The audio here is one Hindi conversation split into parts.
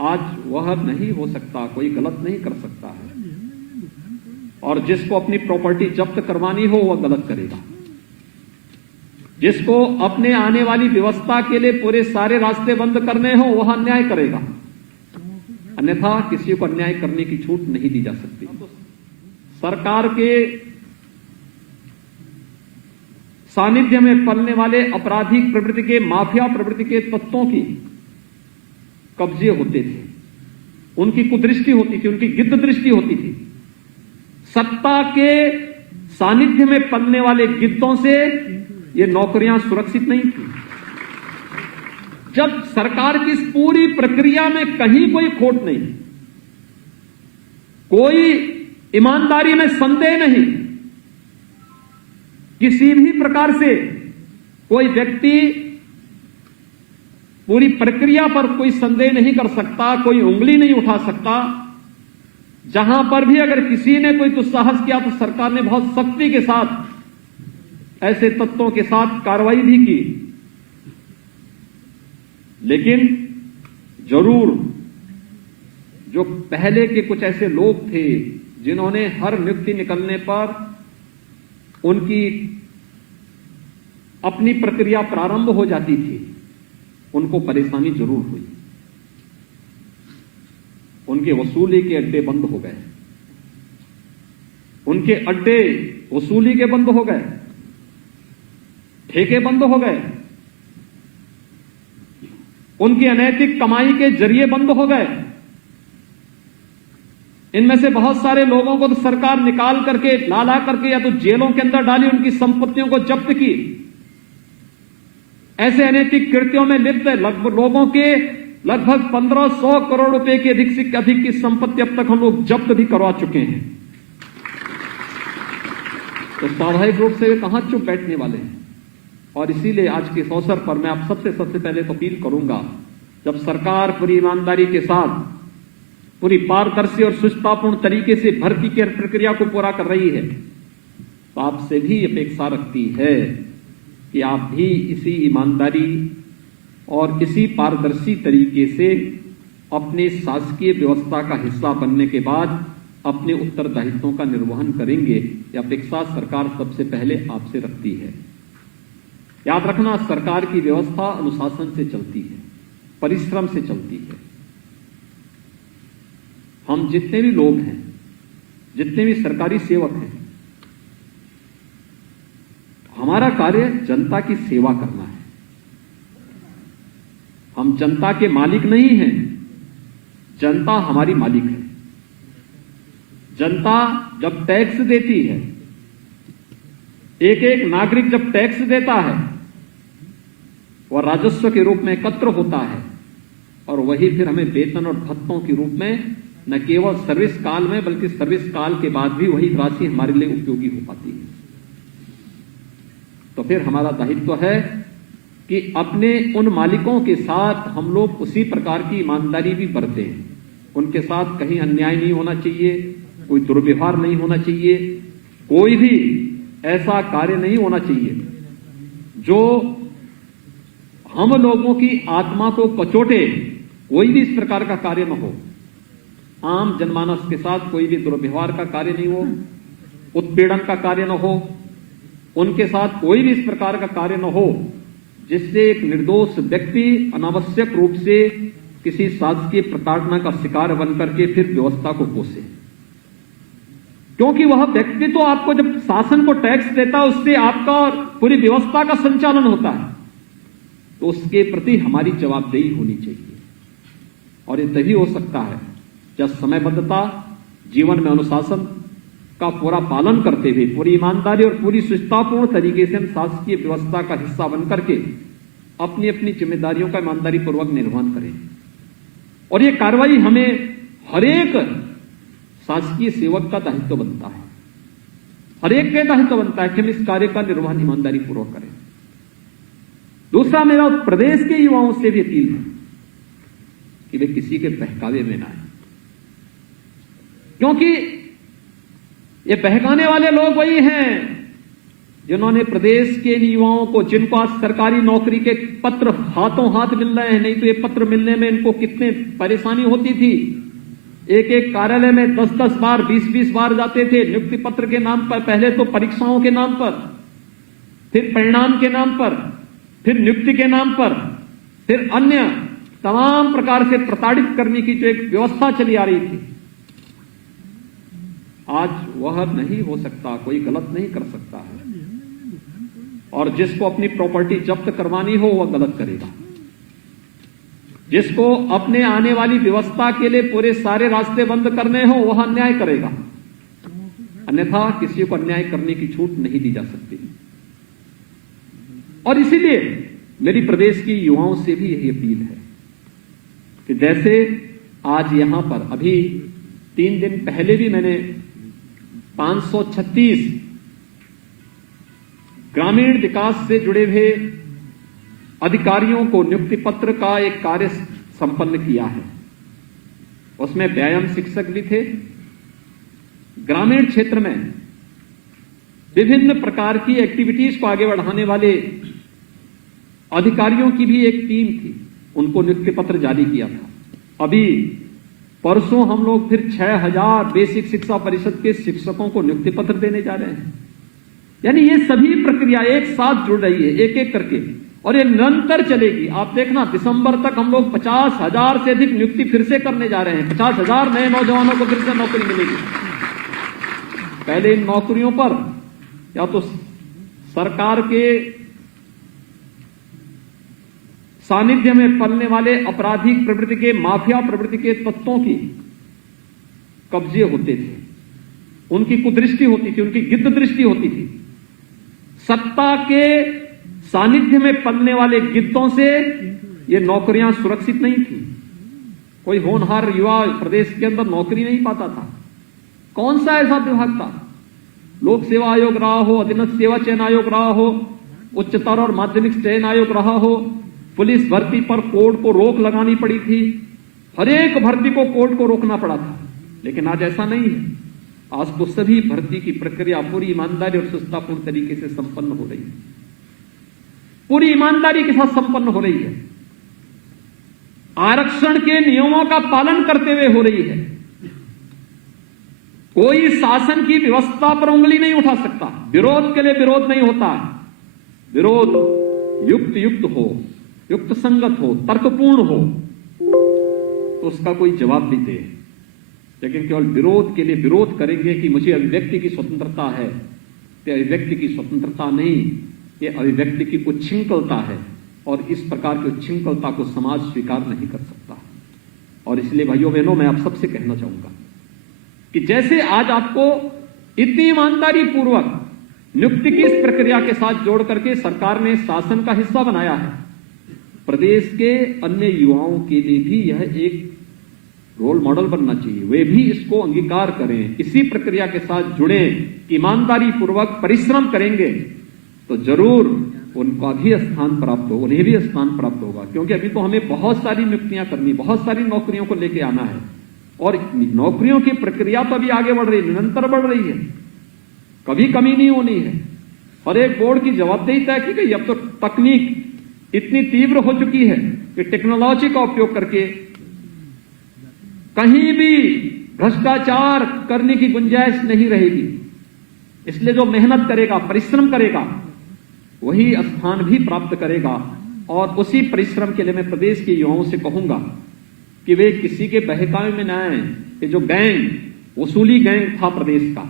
आज वह नहीं हो सकता, कोई गलत नहीं कर सकता है, और जिसको अपनी प्रॉपर्टी जब्त करवानी हो वह गलत करेगा। जिसको अपने आने वाली व्यवस्था के लिए पूरे सारे रास्ते बंद करने हो वह अन्याय करेगा, अन्यथा किसी को अन्याय करने की छूट नहीं दी जा सकती। सरकार के सानिध्य में पलने वाले आपराधिक प्रवृत्ति के, माफिया प्रवृत्ति के तत्वों की कब्जे होते थे, उनकी कुदृष्टि होती थी, उनकी गिद्ध दृष्टि होती थी। सत्ता के सानिध्य में पलने वाले गिद्धों से ये नौकरियां सुरक्षित नहीं थी। जब सरकार की इस पूरी प्रक्रिया में कहीं कोई खोट नहीं, कोई ईमानदारी में संदेह नहीं, किसी भी प्रकार से कोई व्यक्ति पूरी प्रक्रिया पर कोई संदेह नहीं कर सकता, कोई उंगली नहीं उठा सकता। जहां पर भी अगर किसी ने कोई दुस्साहस किया तो सरकार ने बहुत सख्ती के साथ ऐसे तत्वों के साथ कार्रवाई भी की। लेकिन जरूर जो पहले के कुछ ऐसे लोग थे जिन्होंने हर नियुक्ति निकलने पर उनकी अपनी प्रक्रिया प्रारंभ हो जाती थी, उनको परेशानी जरूर हुई। उनके वसूली के अड्डे बंद हो गए, उनके अड्डे वसूली के बंद हो गए, ठेके बंद हो गए, उनकी अनैतिक कमाई के जरिए बंद हो गए। इनमें से बहुत सारे लोगों को तो सरकार निकाल करके ला करके या तो जेलों के अंदर डाली, उनकी संपत्तियों को जब्त की। ऐसे अनैतिक कृत्यों में लिप्त लोगों के लगभग 1500 करोड़ रुपए के अधिक से अधिक की संपत्ति अब तक हम लोग जब्त भी करवा चुके हैं। तो स्वाभाविक रूप से वे कहां चुप बैठने वाले हैं। और इसीलिए आज के इस अवसर पर मैं आप सबसे पहले तो अपील करूंगा, जब सरकार पूरी ईमानदारी के साथ पूरी पारदर्शी और सुष्टापूर्ण तरीके से भर्ती की प्रक्रिया को पूरा कर रही है, तो आपसे भी अपेक्षा रखती है कि आप भी इसी ईमानदारी और इसी पारदर्शी तरीके से अपने शासकीय व्यवस्था का हिस्सा बनने के बाद अपने उत्तरदायित्वों का निर्वहन करेंगे। यह अपेक्षा सरकार सबसे पहले आपसे रखती है। याद रखना, सरकार की व्यवस्था अनुशासन से चलती है, परिश्रम से चलती है। हम जितने भी लोग हैं, जितने भी सरकारी सेवक हैं, हमारा कार्य जनता की सेवा करना है। हम जनता के मालिक नहीं हैं, जनता हमारी मालिक है। जनता जब टैक्स देती है, एक एक नागरिक जब टैक्स देता है, वह राजस्व के रूप में एकत्र होता है और वही फिर हमें वेतन और भत्तों के रूप में न केवल सर्विस काल में बल्कि सर्विस काल के बाद भी वही राशि हमारे लिए उपयोगी हो पाती है। तो फिर हमारा दायित्व है कि अपने उन मालिकों के साथ हम लोग उसी प्रकार की ईमानदारी भी बरतें। उनके साथ कहीं अन्याय नहीं होना चाहिए, कोई दुर्व्यवहार नहीं होना चाहिए, कोई भी ऐसा कार्य नहीं होना चाहिए जो हम लोगों की आत्मा को कचोटे। कोई भी इस प्रकार का कार्य न हो। आम जनमानस के साथ कोई भी दुर्व्यवहार का कार्य नहीं हो, उत्पीड़न का कार्य न हो, उनके साथ कोई भी इस प्रकार का कार्य न हो जिससे एक निर्दोष व्यक्ति अनावश्यक रूप से किसी शासकीय प्रताड़ना का शिकार बनकर के फिर व्यवस्था को कोसे। क्योंकि वह व्यक्ति तो आपको जब शासन को टैक्स देता है, उससे आपका पूरी व्यवस्था का संचालन होता है, तो उसके प्रति हमारी जवाबदेही होनी चाहिए। और ये तभी हो सकता है जब समयबद्धता, जीवन में अनुशासन का पूरा पालन करते हुए पूरी ईमानदारी और पूरी सुष्टापूर्ण तरीके से हम शासकीय व्यवस्था का हिस्सा बनकर के अपनी अपनी जिम्मेदारियों का ईमानदारी पूर्वक निर्वहन करें। और ये कार्रवाई हमें हरेक शासकीय सेवक का दायित्व बनता है, हरेक का दायित्व बनता है कि हम इस कार्य का निर्वहन ईमानदारी पूर्वक करें। दूसरा, मेरा प्रदेश के युवाओं से भी अपील है कि वे किसी के बहकावे में ना आए, क्योंकि ये बहकाने वाले लोग वही हैं जिन्होंने प्रदेश के युवाओं को, जिनको आज सरकारी नौकरी के पत्र हाथों हाथ मिल रहे हैं, नहीं तो ये पत्र मिलने में इनको कितने परेशानी होती थी। एक एक कार्यालय में 10-10 बार, 20-20 बार जाते थे नियुक्ति पत्र के नाम पर। पहले तो परीक्षाओं के नाम पर, फिर परिणाम के नाम पर, फिर नियुक्ति के नाम पर, फिर अन्य तमाम प्रकार से प्रताड़ित करने की जो एक व्यवस्था चली आ रही थी, आज वह नहीं हो सकता। कोई गलत नहीं कर सकता है, और जिसको अपनी प्रॉपर्टी जब्त करवानी हो वह गलत करेगा। जिसको अपने आने वाली व्यवस्था के लिए पूरे सारे रास्ते बंद करने हो वह अन्याय करेगा, अन्यथा किसी को अन्याय करने की छूट नहीं दी जा सकती। और इसीलिए मेरी प्रदेश की युवाओं से भी यही अपील है कि जैसे आज यहां पर अभी 3 दिन पहले भी मैंने 536 ग्रामीण विकास से जुड़े हुए अधिकारियों को नियुक्ति पत्र का एक कार्य संपन्न किया है। उसमें व्यायाम शिक्षक भी थे। ग्रामीण क्षेत्र में विभिन्न प्रकार की एक्टिविटीज को आगे बढ़ाने वाले अधिकारियों की भी एक टीम थी, उनको नियुक्ति पत्र जारी किया था। अभी परसों हम लोग फिर 6000 बेसिक शिक्षा परिषद के शिक्षकों को नियुक्ति पत्र देने जा रहे हैं। यानी ये सभी प्रक्रिया एक साथ जुड़ रही है, एक एक करके, और ये निरंतर चलेगी। आप देखना, दिसंबर तक हम लोग 50,000 से अधिक नियुक्ति फिर से करने जा रहे हैं। 50,000 नए नौजवानों को फिर से नौकरी मिलेगी। पहले इन नौकरियों पर या तो सरकार के सानिध्य में पलने वाले आपराधिक प्रवृत्ति के, माफिया प्रवृत्ति के तत्वों की कब्जे होते थे, उनकी कुदृष्टि होती थी, उनकी गिद्ध दृष्टि होती थी। सत्ता के सानिध्य में पलने वाले गिद्धों से ये नौकरियां सुरक्षित नहीं थी। कोई होनहार युवा प्रदेश के अंदर नौकरी नहीं पाता था। कौन सा ऐसा विभाग था? लोक सेवा आयोग रहा हो, अधीनस्थ सेवा चयन आयोग रहा हो, उच्चतर और माध्यमिक चयन आयोग रहा हो, पुलिस भर्ती पर कोर्ट को रोक लगानी पड़ी थी। हर एक भर्ती को कोर्ट को रोकना पड़ा था। लेकिन आज ऐसा नहीं है। आज तो सभी भर्ती की प्रक्रिया पूरी ईमानदारी और सुस्तापूर्ण तरीके से संपन्न हो रही है, पूरी ईमानदारी के साथ संपन्न हो रही है, आरक्षण के नियमों का पालन करते हुए हो रही है। कोई शासन की व्यवस्था पर उंगली नहीं उठा सकता। विरोध के लिए विरोध नहीं होता। विरोध युक्त हो, युक्त संगत हो, तर्कपूर्ण हो, तो उसका कोई जवाब भी दे। लेकिन केवल विरोध के लिए विरोध करेंगे कि मुझे अभिव्यक्ति की स्वतंत्रता है, तो अभिव्यक्ति की स्वतंत्रता नहीं, ये अभिव्यक्ति की उच्छृंखलता है, और इस प्रकार की उच्छृंखलता को समाज स्वीकार नहीं कर सकता। और इसलिए भाइयों बहनों, मैं आप सबसे कहना चाहूंगा कि जैसे आज आपको इतनी ईमानदारी पूर्वक नियुक्ति की इस प्रक्रिया के साथ जोड़ करके सरकार ने शासन का हिस्सा बनाया है, प्रदेश के अन्य युवाओं के लिए भी यह एक रोल मॉडल बनना चाहिए। वे भी इसको अंगीकार करें, इसी प्रक्रिया के साथ जुड़ें, ईमानदारी पूर्वक परिश्रम करेंगे तो जरूर उनका भी स्थान प्राप्त होगा, उन्हें भी स्थान प्राप्त होगा। क्योंकि अभी तो हमें बहुत सारी नियुक्तियां करनी, बहुत सारी नौकरियों को लेके आना है, और नौकरियों की प्रक्रिया तो अभी आगे बढ़ रही है, निरंतर बढ़ रही है, कभी कमी नहीं होनी है। हर एक बोर्ड की जवाबदेही तय की गई। अब तो तकनीक इतनी तीव्र हो चुकी है कि टेक्नोलॉजी का उपयोग करके कहीं भी भ्रष्टाचार करने की गुंजाइश नहीं रहेगी। इसलिए जो मेहनत करेगा, परिश्रम करेगा, वही स्थान भी प्राप्त करेगा। और उसी परिश्रम के लिए मैं प्रदेश के युवाओं से कहूंगा कि वे किसी के बहकावे में न आए। कि जो गैंग, वसूली गैंग था प्रदेश का,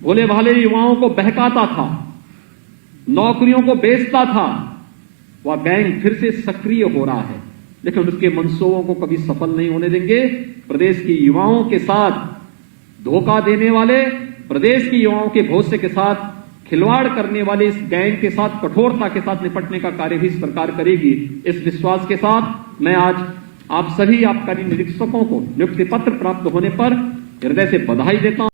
भोले भाले युवाओं को बहकाता था, नौकरियों को बेचता था, वह गैंग फिर से सक्रिय हो रहा है। लेकिन उसके मंसूबों को कभी सफल नहीं होने देंगे। प्रदेश की युवाओं के साथ धोखा देने वाले, प्रदेश की युवाओं के भविष्य के साथ खिलवाड़ करने वाले इस गैंग के साथ कठोरता के साथ निपटने का कार्य भी सरकार करेगी। इस विश्वास के साथ मैं आज आप सभी आबकारी निरीक्षकों को नियुक्ति पत्र प्राप्त होने पर हृदय से बधाई देता हूं।